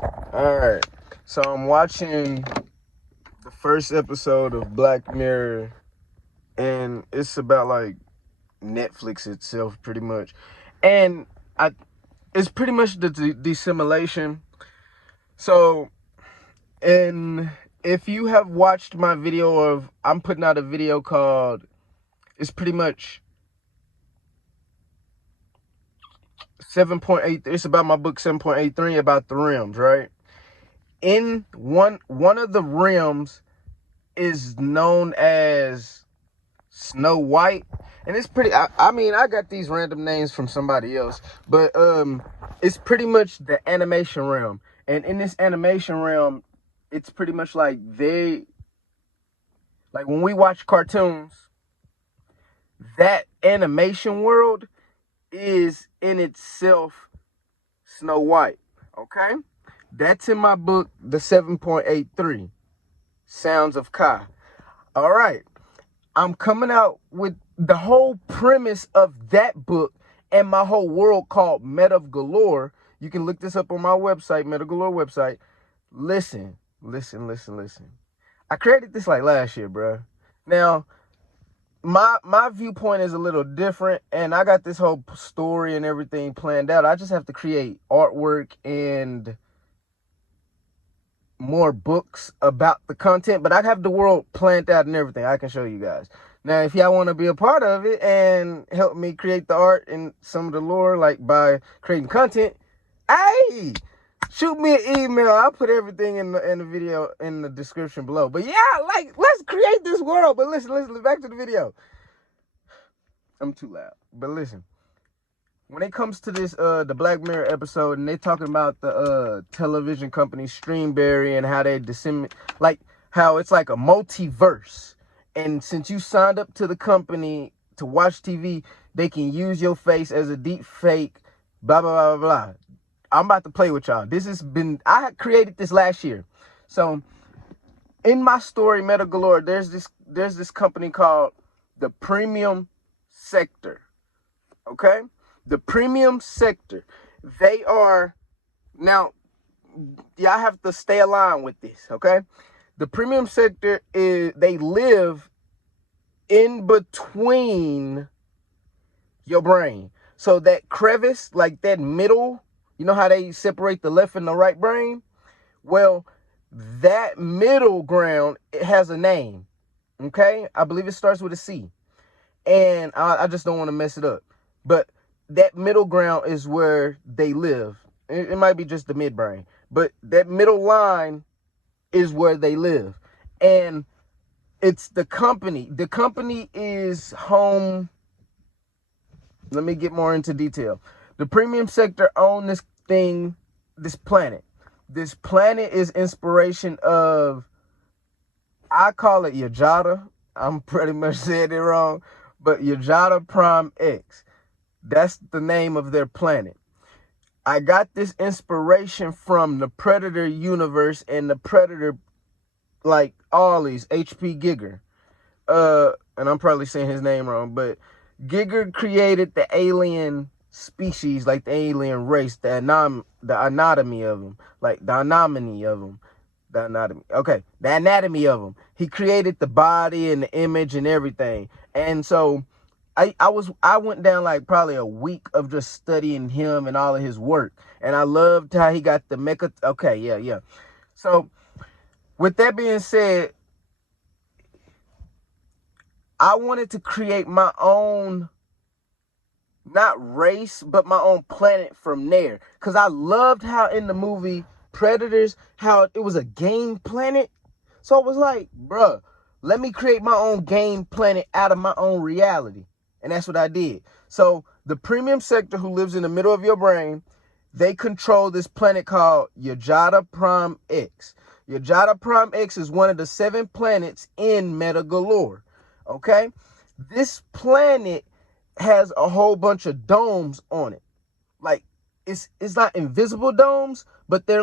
All right. So I'm watching the first episode of Black Mirror, and it's about like Netflix itself, pretty much. And I, it's pretty much the dissimulation. So, and if you have watched my video of, I'm putting out a video called, it's pretty much 7.8. It's about my book 7.83 about the rims, right? In one of the rims is known as Snow White, and it's pretty. I mean, I got these random names from somebody else, but it's pretty much the animation realm. And in this animation realm, it's pretty much like when we watch cartoons, that animation world is in itself Snow White. Okay, that's in my book, the 7.83 Sounds of Ka. All right. I'm coming out with the whole premise of that book and my whole world called MetaGalore. You can look this up on my website, MetaGalore website. Listen. I created this like last year, bro. Now, my viewpoint is a little different, and I got this whole story and everything planned out. I just have to create artwork and more books about the content, but I have the world planned out and everything. I can show you guys. Now, if y'all want to be a part of it and help me create the art and some of the lore, like by creating content, hey, shoot me an email. I'll put everything in the video in the description below. But yeah, like, let's create this world. But listen, back to the video. I'm too loud. But listen. When it comes to this the Black Mirror episode, and they talking about the television company Streamberry and how they disseminate, like how it's like a multiverse, and since you signed up to the company to watch TV, they can use your face as a deep fake, blah blah blah blah. I'm about to play with y'all. I had created this last year. So in my story MetaGalore, there's this company called the Premium Sector. Okay? The premium sector. They are, now, y'all have to stay aligned with this, okay? The premium sector they live in between your brain. So that crevice, like that middle, you know how they separate the left and the right brain? Well, that middle ground, it has a name, okay? I believe it starts with a C. And I just don't want to mess it up. But that middle ground is where they live. It might be just the midbrain, but that middle line is where they live. And it's the company. The company is home. Let me get more into detail. The premium sector own this thing, this planet. This planet is inspiration of, I call it Yautja. I'm pretty much saying it wrong, but Yautja Prime X. That's the name of their planet. I got this inspiration from the Predator universe and the Predator, like Ollie's H.P. Giger. And I'm probably saying his name wrong, but Giger created the alien species, like the alien race, the anatomy of them, like the anatomy of them. The anatomy of them. He created the body and the image and everything. And so I went down like probably a week of just studying him and all of his work. And I loved how he got the mecha. Okay, yeah. So with that being said, I wanted to create my own, not race, but my own planet from there. Because I loved how in the movie Predators, how it was a game planet. So I was like, bruh, let me create my own game planet out of my own reality. And that's what I did. So the premium sector, who lives in the middle of your brain, they control this planet called Yautja Prime X. Yautja Prime X is one of the 7 planets in MetaGalore. Okay? This planet has a whole bunch of domes on it. Like, it's not invisible domes, but they're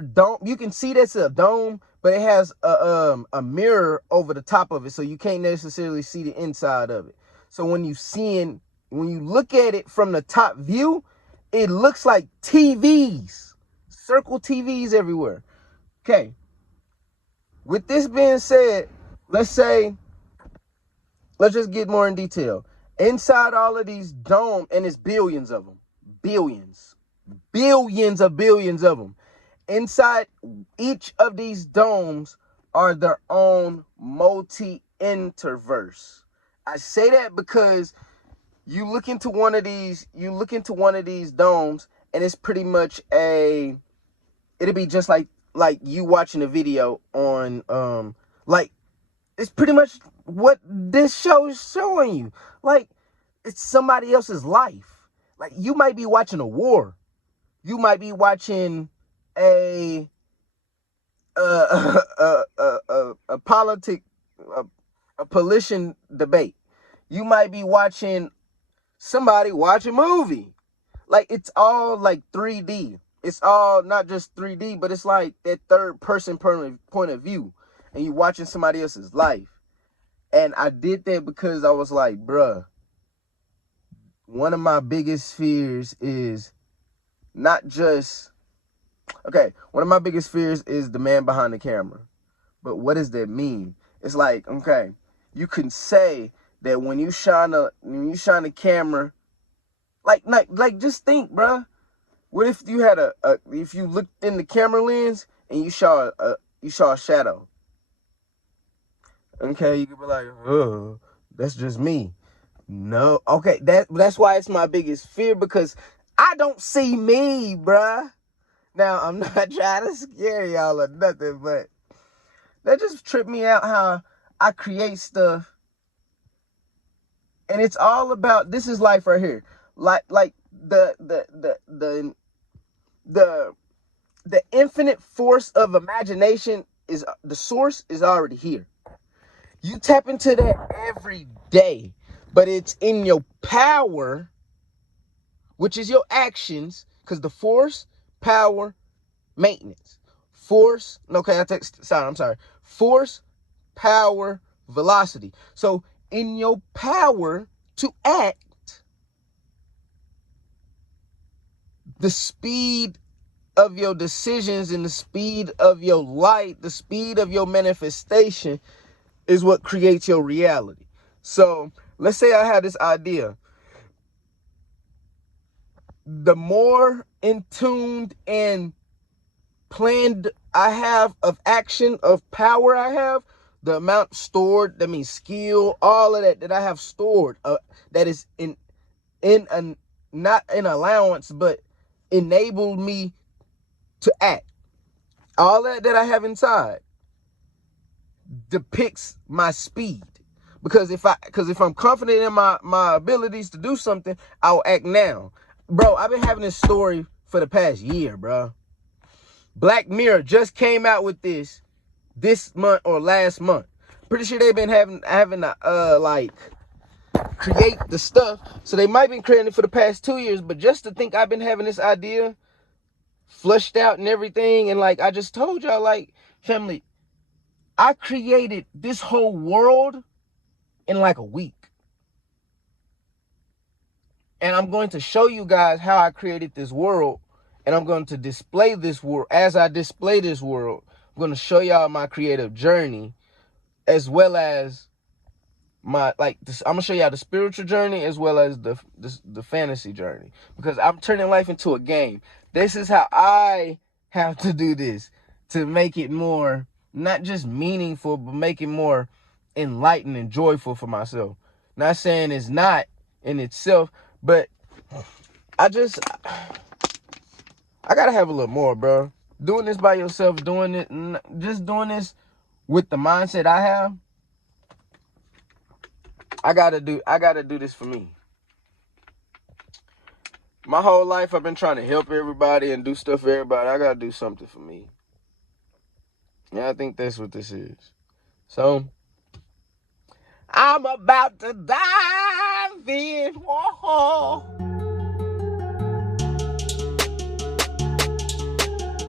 dome. You can see that's a dome, but it has a mirror over the top of it, so you can't necessarily see the inside of it. So when you look at it from the top view, it looks like TVs. circle TVs everywhere. Okay. With this being said, let's just get more in detail. Inside all of these domes, and it's billions of them. Billions of them. Inside each of these domes are their own multi-interverse. I say that because you look into one of these domes, and it's pretty much it'll be just like you watching a video on like it's pretty much what this show is showing you. Like, it's somebody else's life. Like, you might be watching a war. You might be watching a politician debate. You might be watching somebody watch a movie. Like, it's all like 3D. It's all not just 3D, but it's like that third person point of view, and you watching somebody else's life. And I did that because I was like, bruh, one of my biggest fears is not just, okay, one of my biggest fears is the man behind the camera. But what does that mean? It's like, okay, you can say that when you shine a camera, like just think, bruh. What if you had if you looked in the camera lens and you saw a shadow? Okay, you could be like, oh, that's just me. No, okay, that's why it's my biggest fear, because I don't see me, bruh. Now, I'm not trying to scare y'all or nothing, but that just tripped me out how I create stuff, and it's all about, this is life right here. Like the infinite force of imagination is, the source is already here. You tap into that every day, but it's in your power, which is your actions, because the force, power, maintenance. Force, okay, I'm sorry. Force, power, velocity. So in your power to act, the speed of your decisions and the speed of your light, the speed of your manifestation is what creates your reality. So let's say I had this idea. The more in tuned and planned I have of action, of power I have, the amount stored, that means skill, all of that I have stored, that is in not an allowance, but enabled me to act. All that I have inside depicts my speed. Because if I'm confident in my abilities to do something, I'll act now. Bro, I've been having this story for the past year, bro. Black Mirror just came out with this month or last month. Pretty sure they've been having like create the stuff. So they might have been creating it for the past 2 years, but just to think I've been having this idea flushed out and everything, and like I just told y'all, like, family, I created this whole world in like a week. And I'm going to show you guys how I created this world, and I'm going to display this world. As I display this world, I'm going to show y'all my creative journey, as well as I'm gonna show y'all the spiritual journey as well as the fantasy journey, because I'm turning life into a game. This is how I have to do this to make it more, not just meaningful, but make it more enlightened and joyful for myself. Not saying it's not in itself, but I gotta have a little more, bro. Doing this by yourself, doing this with the mindset I have, I gotta do this for me. My whole life I've been trying to help everybody and do stuff for everybody. I gotta do something for me. Yeah, I think that's what this is. So I'm about to dive in. Whoa.